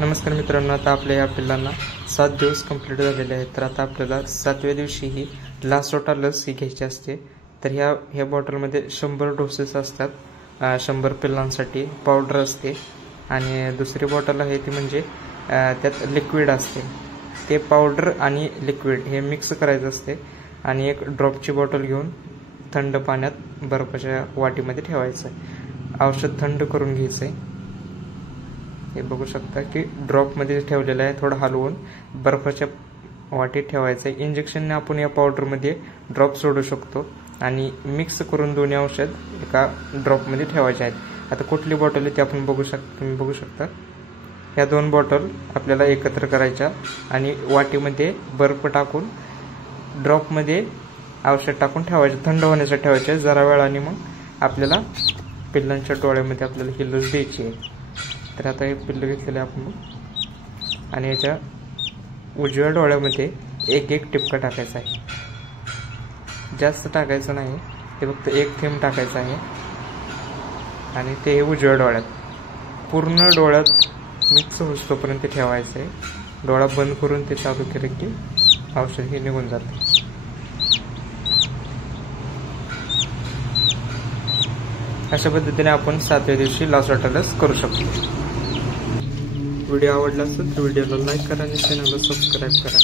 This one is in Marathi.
नमस्कार मित्रांनो, आता आपल्या या पिल्लांना 7 दिवस कंप्लीट झालेले आहेत. तर आता आपल्याला 7व्या दिवशी ही लासोटा लस ही घ्यायची असते. तर ह्या बॉटलमध्ये 100 डोसेस असतात. 100 पिल्लांसाठी पावडर असते आणि दुसरी बॉटल आहे ती म्हणजे त्यात लिक्विड असते. ते पावडर आणि लिक्विड हे मिक्स करायचं असते आणि एक ड्रॉपची बॉटल घेऊन थंड पाण्यात बर्फाच्या वाटीमध्ये ठेवायचं आहे. औषध थंड करून घ्यायचं आहे. हे बघू शकता की ड्रॉपमध्ये ठेवलेलं आहे. थोडं हलवून बर्फाच्या वाटीत ठेवायचं आहे. इंजेक्शनने आपण या पावडरमध्ये ड्रॉप सोडू शकतो आणि मिक्स करून दोन्ही औषध एका ड्रॉपमध्ये ठेवायचे आहेत. आता कुठली बॉटल आहे ते आपण तुम्ही बघू शकता. ह्या 2 बॉटल आपल्याला एकत्र करायच्या आणि वाटीमध्ये बर्फ टाकून ड्रॉपमध्ये औषध टाकून ठेवायचे. थंड होण्यासाठी ठेवायचे. जरा वेळाने मग आपल्याला पिल्लांच्या डोळ्यामध्ये आपल्याला ही लस द्यायची आहे. तर आता हे पिल्लं घेतलेलं आहे आपण आणि याच्या उजव्या डोळ्यामध्ये एक टिपका टाकायचा आहे. जास्त टाकायचं नाही, हे फक्त 1 थेंब टाकायचा आहे आणि ते उजव्या डोळ्यात पूर्ण डोळ्यात मिक्स होईस्तोपर्यंत ठेवायचं आहे. डोळा बंद करून ते चालू केलं की औषध हे निघून जातं. अशा पद्धतीने आपण 7व्या दिवशी लासोटा लस करू शकतो. व्हिडिओ आवडला असेल तर व्हिडिओला लाईक करा आणि चॅनलला सबस्क्राईब करा.